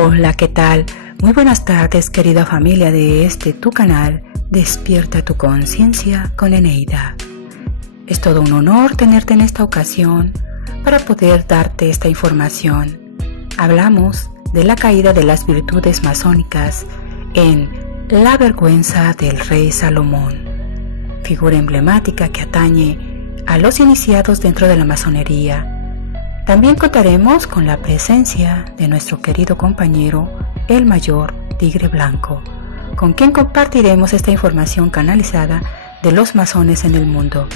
Hola, ¿qué tal? Muy buenas tardes, querida familia de tu canal, Despierta tu conciencia con Eneida. Es todo un honor tenerte en esta ocasión para poder darte esta información. Hablamos de la caída de las virtudes masónicas en La vergüenza del rey Salomón, figura emblemática que atañe a los iniciados dentro de la masonería. También contaremos con la presencia de nuestro querido compañero, el mayor Tigre Blanco, con quien compartiremos esta información canalizada de los masones en el mundo.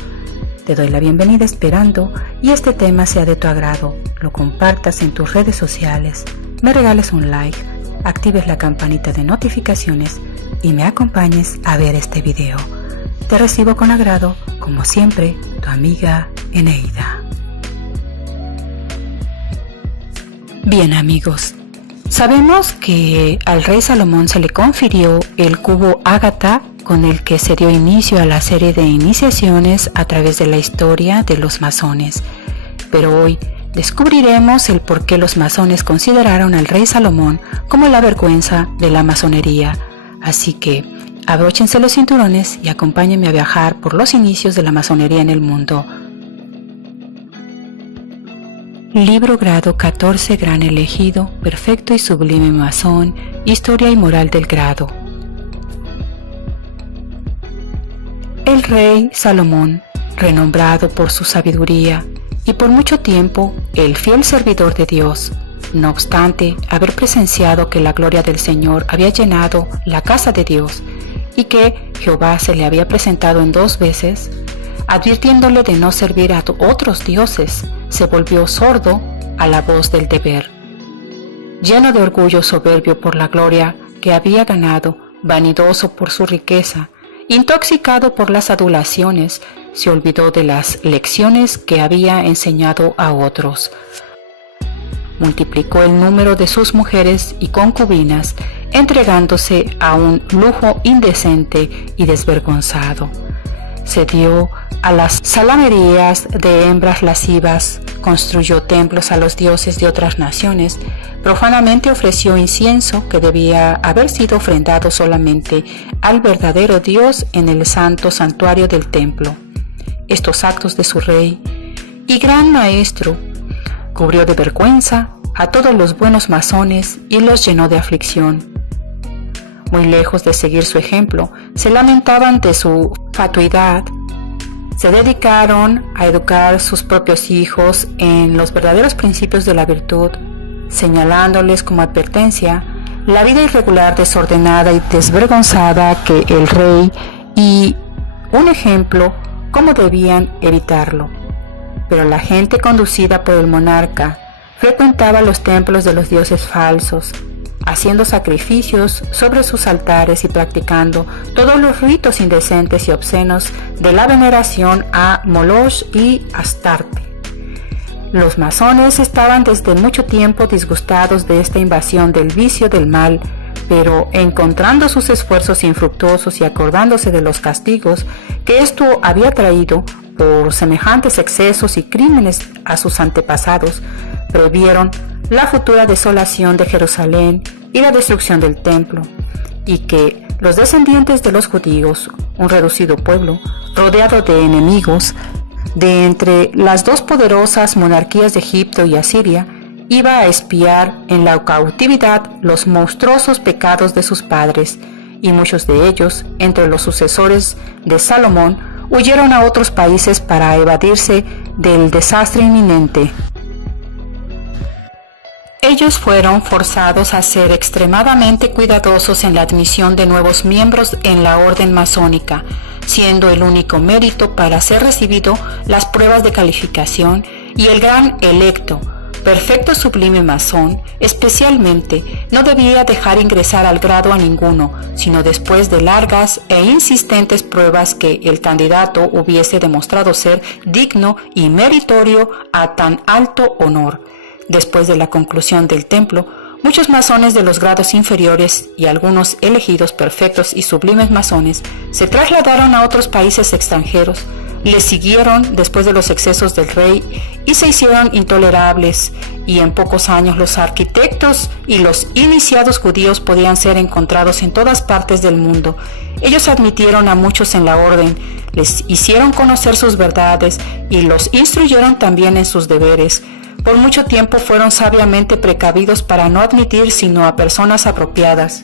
Te doy la bienvenida esperando y este tema sea de tu agrado, lo compartas en tus redes sociales, me regales un like, actives la campanita de notificaciones y me acompañes a ver este video. Te recibo con agrado, como siempre, tu amiga Eneida. Bien amigos, sabemos que al rey Salomón se le confirió el cubo Ágata con el que se dio inicio a la serie de iniciaciones a través de la historia de los masones. Pero hoy descubriremos el por qué los masones consideraron al rey Salomón como la vergüenza de la masonería. Así que abróchense los cinturones y acompáñenme a viajar por los inicios de la masonería en el mundo. Libro grado 14, gran elegido, perfecto y sublime masón, historia y moral del grado. El rey Salomón, renombrado por su sabiduría y por mucho tiempo el fiel servidor de Dios, no obstante haber presenciado que la gloria del Señor había llenado la casa de Dios y que Jehová se le había presentado en 2 veces, advirtiéndole de no servir a otros dioses, se volvió sordo a la voz del deber. Lleno de orgullo soberbio por la gloria que había ganado, vanidoso por su riqueza, intoxicado por las adulaciones, se olvidó de las lecciones que había enseñado a otros. Multiplicó el número de sus mujeres y concubinas, entregándose a un lujo indecente y desvergonzado. Se dio a las salamerías de hembras lascivas, construyó templos a los dioses de otras naciones, profanamente ofreció incienso que debía haber sido ofrendado solamente al verdadero Dios en el santo santuario del templo. Estos actos de su rey y gran maestro cubrió de vergüenza a todos los buenos masones y los llenó de aflicción. Muy lejos de seguir su ejemplo, se lamentaban de su fatuidad. Se dedicaron a educar sus propios hijos en los verdaderos principios de la virtud, señalándoles como advertencia la vida irregular, desordenada y desvergonzada que el rey y un ejemplo cómo debían evitarlo. Pero la gente conducida por el monarca frecuentaba los templos de los dioses falsos, haciendo sacrificios sobre sus altares y practicando todos los ritos indecentes y obscenos de la veneración a Moloch y Astarte. Los masones estaban desde mucho tiempo disgustados de esta invasión del vicio del mal, pero encontrando sus esfuerzos infructuosos y acordándose de los castigos que esto había traído por semejantes excesos y crímenes a sus antepasados, previeron la futura desolación de Jerusalén y la destrucción del templo, y que los descendientes de los judíos, un reducido pueblo, rodeado de enemigos, de entre las 2 poderosas monarquías de Egipto y Asiria, iba a expiar en la cautividad los monstruosos pecados de sus padres, y muchos de ellos, entre los sucesores de Salomón, huyeron a otros países para evadirse del desastre inminente. Ellos fueron forzados a ser extremadamente cuidadosos en la admisión de nuevos miembros en la orden masónica, siendo el único mérito para ser recibido las pruebas de calificación y el gran electo, perfecto sublime masón, especialmente, no debía dejar ingresar al grado a ninguno, sino después de largas e insistentes pruebas que el candidato hubiese demostrado ser digno y meritorio a tan alto honor. Después de la conclusión del templo, Muchos masones de los grados inferiores y algunos elegidos perfectos y sublimes masones se trasladaron a otros países extranjeros, le siguieron después de los excesos del rey y se hicieron intolerables, y en pocos años los arquitectos y los iniciados judíos podían ser encontrados en todas partes del mundo. Ellos admitieron a muchos en la orden, les hicieron conocer sus verdades y los instruyeron también en sus deberes. Por mucho tiempo fueron sabiamente precavidos para no admitir sino a personas apropiadas.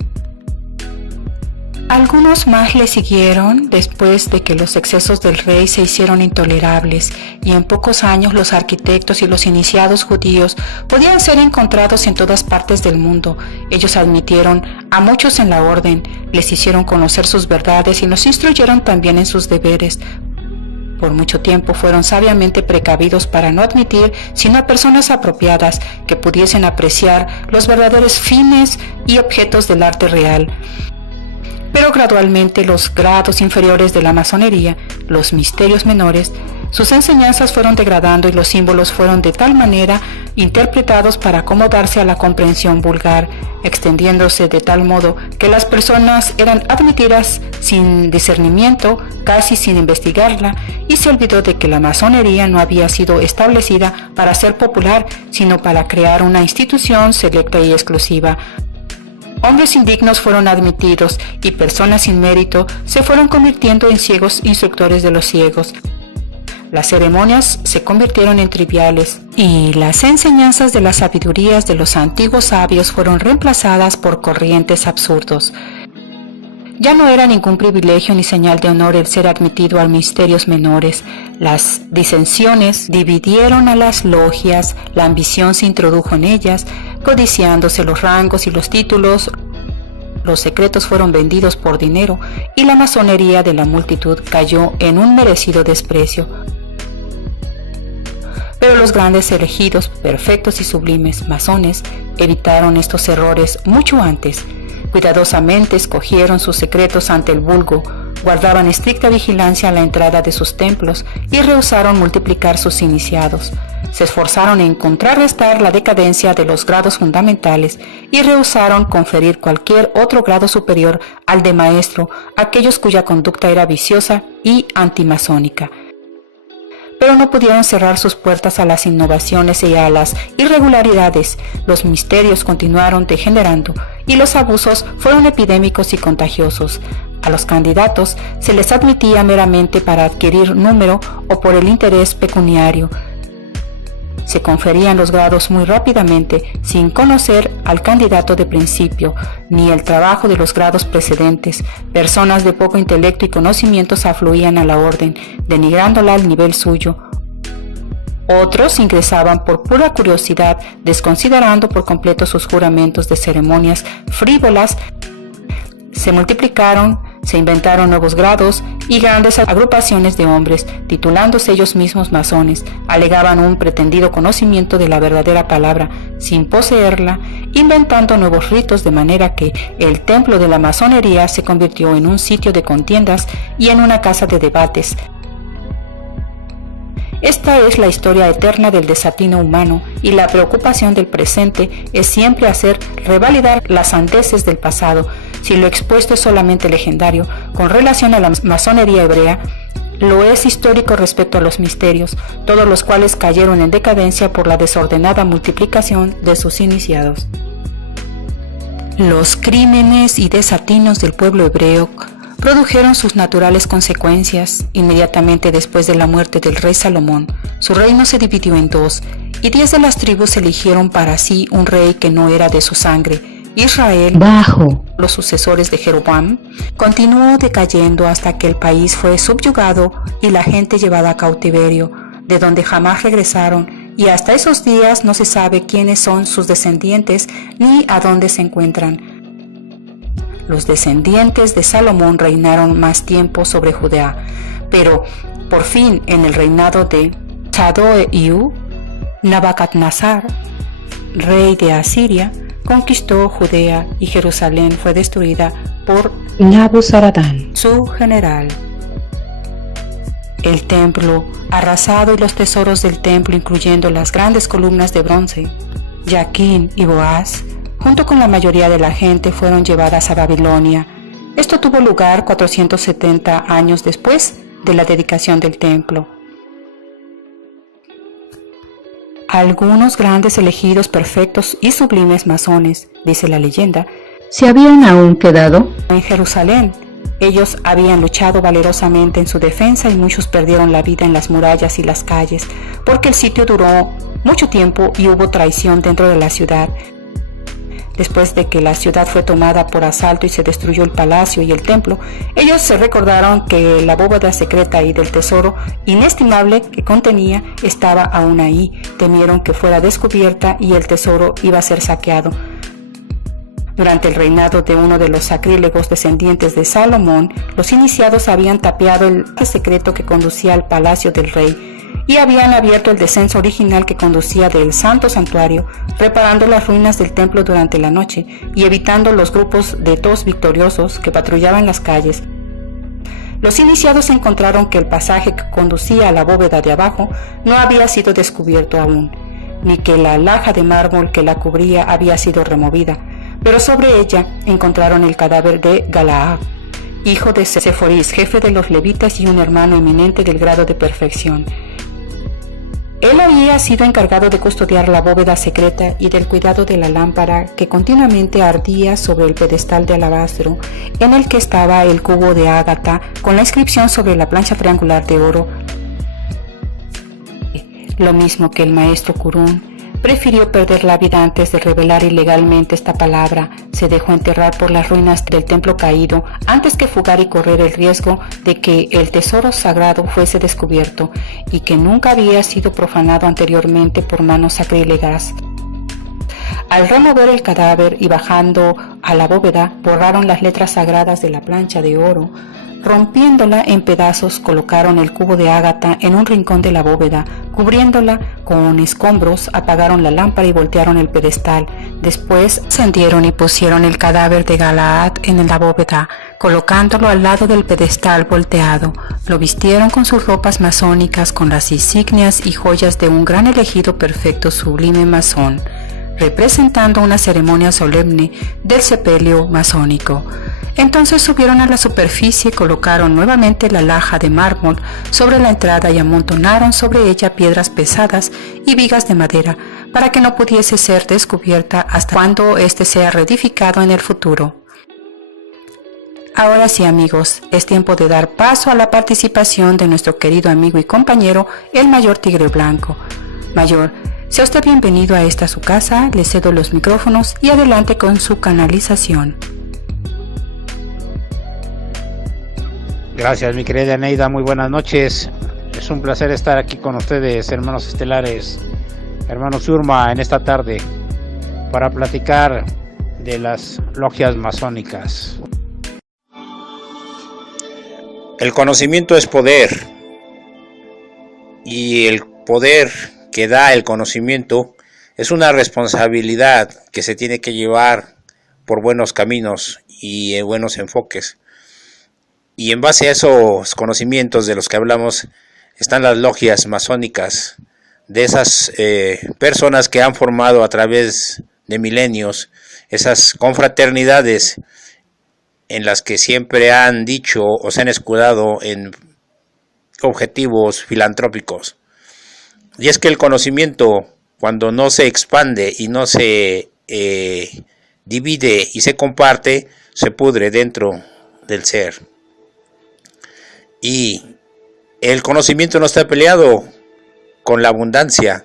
Algunos más le siguieron después de que los excesos del rey se hicieron intolerables, y en pocos años los arquitectos y los iniciados judíos podían ser encontrados en todas partes del mundo. Ellos admitieron a muchos en la orden, les hicieron conocer sus verdades y los instruyeron también en sus deberes. Por mucho tiempo fueron sabiamente precavidos para no admitir sino a personas apropiadas que pudiesen apreciar los verdaderos fines y objetos del arte real. Pero gradualmente los grados inferiores de la masonería, los misterios menores, sus enseñanzas fueron degradando y los símbolos fueron de tal manera interpretados para acomodarse a la comprensión vulgar, extendiéndose de tal modo que las personas eran admitidas sin discernimiento, casi sin investigarla, y se olvidó de que la masonería no había sido establecida para ser popular, sino para crear una institución selecta y exclusiva. Hombres indignos fueron admitidos y personas sin mérito se fueron convirtiendo en ciegos instructores de los ciegos. Las ceremonias se convirtieron en triviales y las enseñanzas de las sabidurías de los antiguos sabios fueron reemplazadas por corrientes absurdos. Ya no era ningún privilegio ni señal de honor el ser admitido a misterios menores. Las disensiones dividieron a las logias, la ambición se introdujo en ellas, codiciándose los rangos y los títulos. Los secretos fueron vendidos por dinero y la masonería de la multitud cayó en un merecido desprecio. Pero los grandes elegidos, perfectos y sublimes masones evitaron estos errores mucho antes. Cuidadosamente escogieron sus secretos ante el vulgo, guardaban estricta vigilancia a la entrada de sus templos y rehusaron multiplicar sus iniciados. Se esforzaron en contrarrestar la decadencia de los grados fundamentales y rehusaron conferir cualquier otro grado superior al de maestro a aquellos cuya conducta era viciosa y antimasónica. Pero no pudieron cerrar sus puertas a las innovaciones y a las irregularidades. Los misterios continuaron degenerando y los abusos fueron epidémicos y contagiosos. A los candidatos se les admitía meramente para adquirir número o por el interés pecuniario. Se conferían los grados muy rápidamente, sin conocer al candidato de principio, ni el trabajo de los grados precedentes. Personas de poco intelecto y conocimientos afluían a la orden, denigrándola al nivel suyo. Otros ingresaban por pura curiosidad, desconsiderando por completo sus juramentos de ceremonias frívolas. Se multiplicaron, se inventaron nuevos grados y grandes agrupaciones de hombres, titulándose ellos mismos masones, alegaban un pretendido conocimiento de la verdadera palabra, sin poseerla, inventando nuevos ritos de manera que el templo de la masonería se convirtió en un sitio de contiendas y en una casa de debates. Esta es la historia eterna del desatino humano y la preocupación del presente es siempre hacer revalidar las sandeces del pasado. Si lo expuesto es solamente legendario con relación a la masonería hebrea, lo es histórico respecto a los misterios, todos los cuales cayeron en decadencia por la desordenada multiplicación de sus iniciados. Los crímenes y desatinos del pueblo hebreo produjeron sus naturales consecuencias. Inmediatamente después de la muerte del rey Salomón, su reino se dividió en dos, y 10 de las tribus eligieron para sí un rey que no era de su sangre. Israel, bajo los sucesores de Jeroboam, continuó decayendo hasta que el país fue subyugado y la gente llevada a cautiverio, de donde jamás regresaron, y hasta esos días no se sabe quiénes son sus descendientes ni a dónde se encuentran. Los descendientes de Salomón reinaron más tiempo sobre Judea, pero por fin en el reinado de Chadoeu, Nabukadnezar, rey de Asiria, conquistó Judea y Jerusalén fue destruida por Nabuzaradán, su general. El templo arrasado y los tesoros del templo, incluyendo las grandes columnas de bronce, Jaquín y Boaz, junto con la mayoría de la gente, fueron llevadas a Babilonia. Esto tuvo lugar 470 años después de la dedicación del templo. Algunos grandes elegidos perfectos y sublimes masones, dice la leyenda, se habían aún quedado en Jerusalén. Ellos habían luchado valerosamente en su defensa y muchos perdieron la vida en las murallas y las calles, porque el sitio duró mucho tiempo y hubo traición dentro de la ciudad. Después de que la ciudad fue tomada por asalto y se destruyó el palacio y el templo, ellos se recordaron que la bóveda secreta y del tesoro inestimable que contenía estaba aún ahí. Temieron que fuera descubierta y el tesoro iba a ser saqueado. Durante el reinado de uno de los sacrílegos descendientes de Salomón, los iniciados habían tapiado el secreto que conducía al palacio del rey y habían abierto el descenso original que conducía del santo santuario, reparando las ruinas del templo durante la noche y evitando los grupos de tos victoriosos que patrullaban las calles. Los iniciados encontraron que el pasaje que conducía a la bóveda de abajo no había sido descubierto aún, ni que la alhaja de mármol que la cubría había sido removida, pero sobre ella encontraron el cadáver de Galaad, hijo de Seforis, jefe de los levitas y un hermano eminente del grado de perfección. Él había sido encargado de custodiar la bóveda secreta y del cuidado de la lámpara que continuamente ardía sobre el pedestal de alabastro en el que estaba el cubo de ágata con la inscripción sobre la plancha triangular de oro. Lo mismo que el maestro Curún, prefirió perder la vida antes de revelar ilegalmente esta palabra. Se dejó enterrar por las ruinas del templo caído antes que fugar y correr el riesgo de que el tesoro sagrado fuese descubierto y que nunca había sido profanado anteriormente por manos sacrílegas. Al remover el cadáver y bajando a la bóveda, borraron las letras sagradas de la plancha de oro. Rompiéndola en pedazos, colocaron el cubo de ágata en un rincón de la bóveda, cubriéndola con escombros, apagaron la lámpara y voltearon el pedestal. Después encendieron y pusieron el cadáver de Galaad en la bóveda, colocándolo al lado del pedestal volteado. Lo vistieron con sus ropas masónicas, con las insignias y joyas de un gran elegido perfecto sublime masón, representando una ceremonia solemne del sepelio masónico. Entonces subieron a la superficie, colocaron nuevamente la alhaja de mármol sobre la entrada y amontonaron sobre ella piedras pesadas y vigas de madera para que no pudiese ser descubierta hasta cuando éste sea reedificado en el futuro. Ahora sí, amigos, es tiempo de dar paso a la participación de nuestro querido amigo y compañero, el Mayor Tigre Blanco. Mayor, sea usted bienvenido a esta su casa, le cedo los micrófonos y adelante con su canalización. Gracias, mi querida Neida, muy buenas noches. Es un placer estar aquí con ustedes, hermanos estelares, hermanos Urma, en esta tarde para platicar de las logias masónicas. El conocimiento es poder, y el poder que da el conocimiento es una responsabilidad que se tiene que llevar por buenos caminos y buenos enfoques. Y en base a esos conocimientos de los que hablamos están las logias masónicas, de esas personas que han formado a través de milenios, esas confraternidades en las que siempre han dicho o se han escudado en objetivos filantrópicos. Y es que el conocimiento, cuando no se expande y no se divide y se comparte, se pudre dentro del ser. Y el conocimiento no está peleado con la abundancia,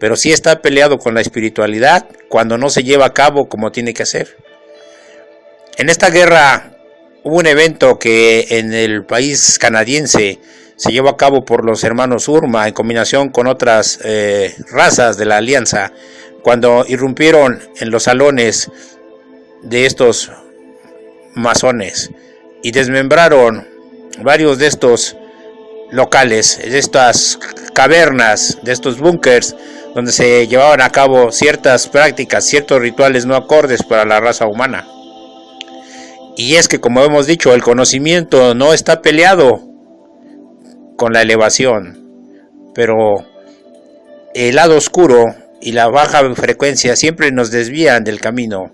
pero sí está peleado con la espiritualidad cuando no se lleva a cabo como tiene que ser. En esta guerra hubo un evento que en el país canadiense se llevó a cabo por los hermanos Urma en combinación con otras razas de la alianza, cuando irrumpieron en los salones de estos masones y desmembraron varios de estos locales, de estas cavernas, de estos búnkers donde se llevaban a cabo ciertas prácticas, ciertos rituales no acordes para la raza humana. Y es que, como hemos dicho, el conocimiento no está peleado con la elevación, pero el lado oscuro y la baja frecuencia siempre nos desvían del camino.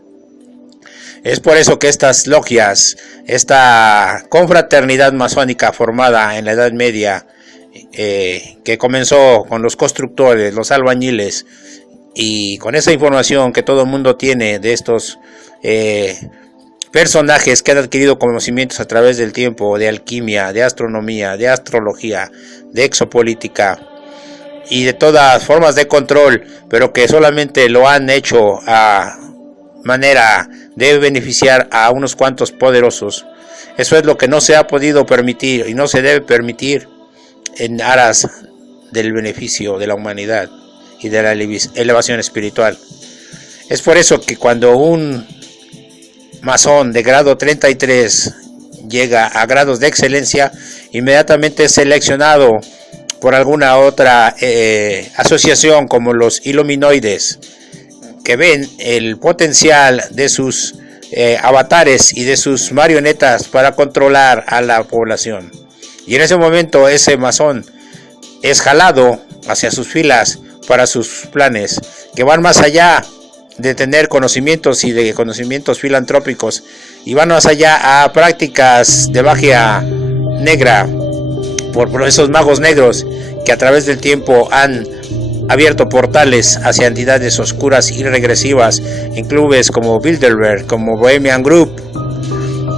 Es por eso que estas logias, esta confraternidad masónica formada en la Edad Media, que comenzó con los constructores, los albañiles, y con esa información que todo el mundo tiene de estos personajes que han adquirido conocimientos a través del tiempo, de alquimia, de astronomía, de astrología, de exopolítica y de todas formas de control, pero que solamente lo han hecho a manera de beneficiar a unos cuantos poderosos. Eso es lo que no se ha podido permitir y no se debe permitir en aras del beneficio de la humanidad y de la elevación espiritual. Es por eso que cuando un masón de grado 33 llega a grados de excelencia, inmediatamente es seleccionado por alguna otra asociación como los iluminoides, que ven el potencial de sus avatares y de sus marionetas para controlar a la población. Y en ese momento ese masón es jalado hacia sus filas para sus planes, que van más allá de tener conocimientos y de conocimientos filantrópicos, y van más allá a prácticas de magia negra por esos magos negros que a través del tiempo han abierto portales hacia entidades oscuras y regresivas en clubes como Bilderberg, como Bohemian Group,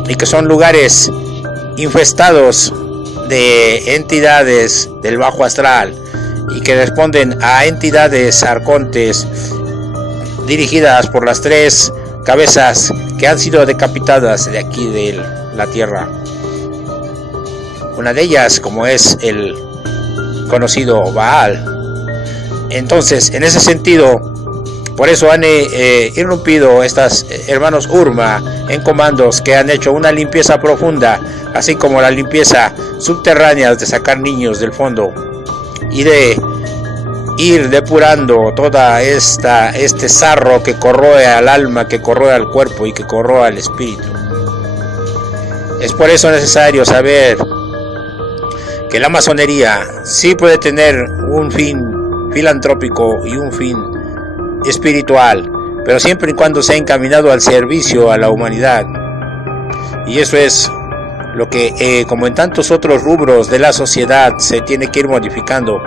y que son lugares infestados de entidades del bajo astral y que responden a entidades arcontes dirigidas por las tres cabezas que han sido decapitadas de aquí de la tierra. Una de ellas, como es el conocido Baal. Entonces, en ese sentido, por eso han irrumpido estas hermanos Urma en comandos que han hecho una limpieza profunda, así como la limpieza subterránea de sacar niños del fondo y de ir depurando toda este sarro que corroe al alma, que corroe al cuerpo y que corroe al espíritu. Es por eso necesario saber que la masonería sí puede tener un fin filantrópico y un fin espiritual, pero siempre y cuando sea encaminado al servicio a la humanidad. Y eso es lo que, como en tantos otros rubros de la sociedad, se tiene que ir modificando.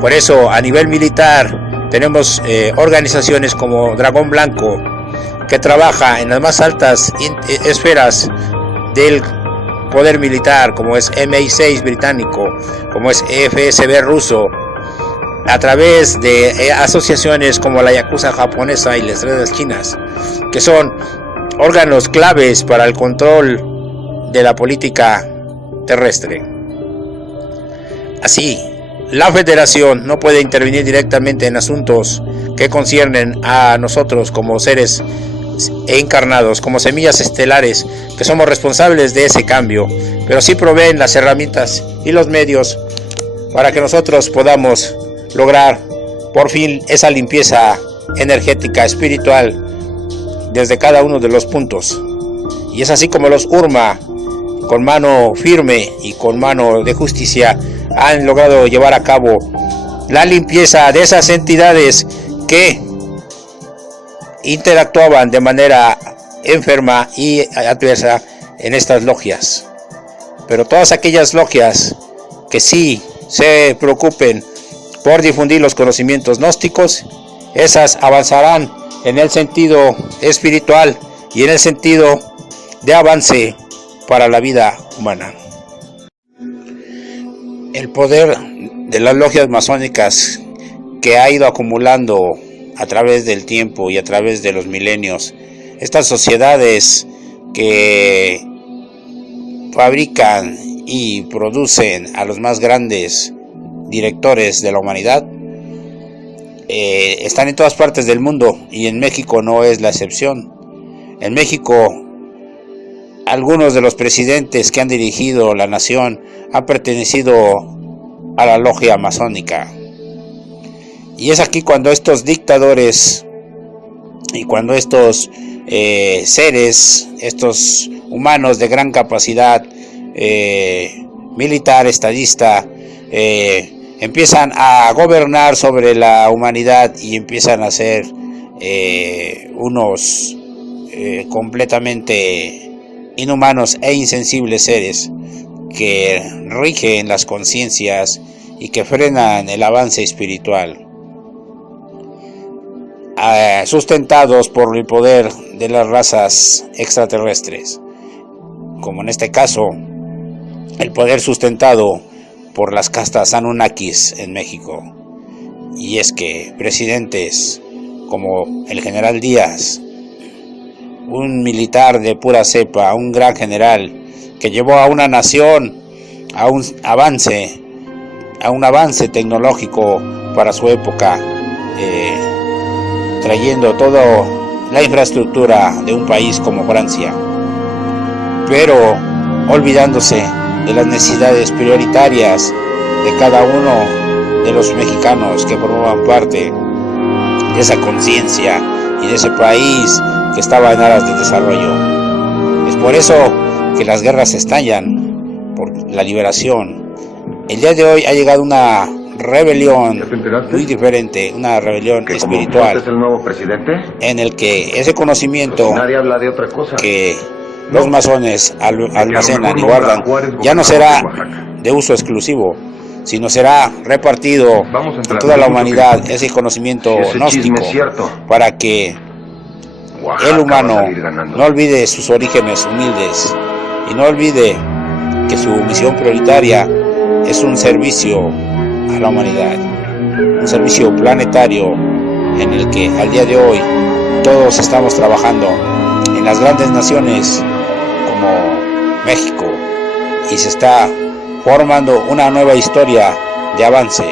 Por eso, a nivel militar, tenemos organizaciones como Dragón Blanco, que trabaja en las más altas esferas del poder militar, como es MI6 británico, como es FSB ruso, a través de asociaciones como la Yakuza japonesa y las redes chinas, que son órganos claves para el control de la política terrestre. Así, la Federación no puede intervenir directamente en asuntos que conciernen a nosotros como seres encarnados, como semillas estelares, que somos responsables de ese cambio, pero sí proveen las herramientas y los medios para que nosotros podamos lograr por fin esa limpieza energética, espiritual, desde cada uno de los puntos. Y es así como los Urma, con mano firme y con mano de justicia, han logrado llevar a cabo la limpieza de esas entidades que interactuaban de manera enferma y adversa en estas logias. Pero todas aquellas logias que sí se preocupen por difundir los conocimientos gnósticos, esas avanzarán en el sentido espiritual y en el sentido de avance para la vida humana. El poder de las logias masónicas que ha ido acumulando a través del tiempo y a través de los milenios, estas sociedades que fabrican y producen a los más grandes directores de la humanidad, están en todas partes del mundo, y en México no es la excepción. En México, algunos de los presidentes que han dirigido la nación han pertenecido a la logia masónica. Y es aquí cuando estos dictadores y cuando estos seres, estos humanos de gran capacidad militar, estadista, empiezan a gobernar sobre la humanidad y empiezan a ser unos completamente inhumanos e insensibles seres que rigen las conciencias y que frenan el avance espiritual, sustentados por el poder de las razas extraterrestres, como en este caso el poder sustentado por las castas Anunnakis en México. Y es que presidentes como el general Díaz, un militar de pura cepa, un gran general que llevó a una nación a un avance tecnológico para su época, trayendo toda la infraestructura de un país como Francia, pero olvidándose de las necesidades prioritarias de cada uno de los mexicanos que formaban parte de esa conciencia y de ese país que estaba en aras de desarrollo. Es por eso que las guerras estallan por la liberación. El día de hoy ha llegado una rebelión muy diferente, una rebelión espiritual, es el nuevo presidente, en el que ese conocimiento nadie habla de otra cosa que los masones almacenan y guardan ya no será de uso exclusivo, sino será repartido a toda la humanidad, ese conocimiento gnóstico, para que el humano no olvide sus orígenes humildes y no olvide que su misión prioritaria es un servicio a la humanidad, un servicio planetario en el que al día de hoy todos estamos trabajando en las grandes naciones como México, y se está formando una nueva historia de avance,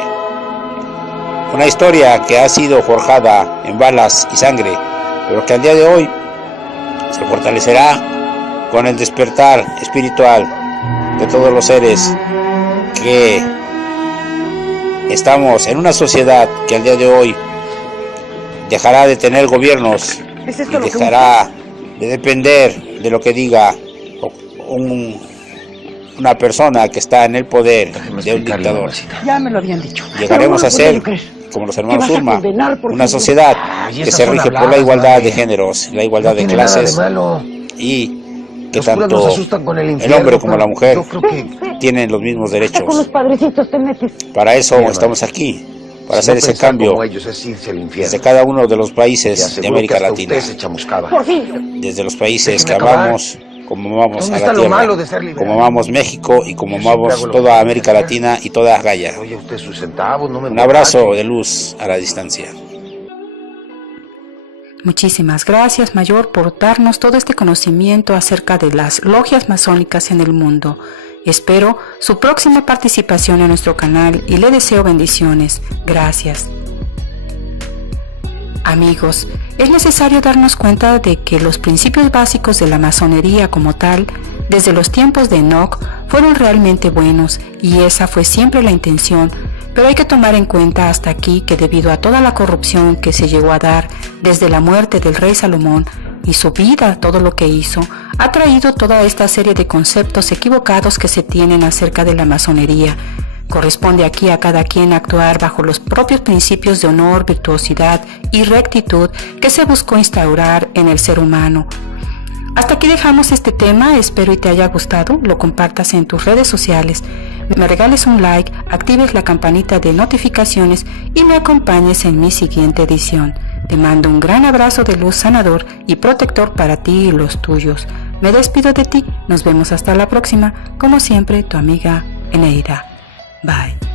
una historia que ha sido forjada en balas y sangre, pero que al día de hoy se fortalecerá con el despertar espiritual de todos los seres que estamos en una sociedad que al día de hoy dejará de tener gobiernos y dejará de depender de lo que diga una persona que está en el poder de un dictador. Ya me lo habían dicho. Llegaremos a ser, como los hermanos Ulma, una sociedad que se rige por la igualdad de géneros, la igualdad de clases, y que tanto el hombre como la mujer tienen los mismos derechos. Para eso estamos aquí, para hacer ese cambio desde cada uno de los países de América Latina, desde los países que amamos, como amamos a la tierra, como amamos México y como amamos toda América Latina y toda Gaia. Un abrazo de luz a la distancia. Muchísimas gracias, Mayor, por darnos todo este conocimiento acerca de las logias masónicas en el mundo. Espero su próxima participación en nuestro canal y le deseo bendiciones. Gracias. Amigos, es necesario darnos cuenta de que los principios básicos de la masonería como tal, desde los tiempos de Enoch, fueron realmente buenos, y esa fue siempre la intención, pero hay que tomar en cuenta hasta aquí que debido a toda la corrupción que se llegó a dar desde la muerte del rey Salomón y su vida, todo lo que hizo, ha traído toda esta serie de conceptos equivocados que se tienen acerca de la masonería. Corresponde aquí a cada quien actuar bajo los propios principios de honor, virtuosidad y rectitud que se buscó instaurar en el ser humano. Hasta aquí dejamos este tema, espero y te haya gustado, lo compartas en tus redes sociales, me regales un like, actives la campanita de notificaciones y me acompañes en mi siguiente edición. Te mando un gran abrazo de luz sanador y protector para ti y los tuyos. Me despido de ti, nos vemos hasta la próxima, como siempre tu amiga Eneida. Bye.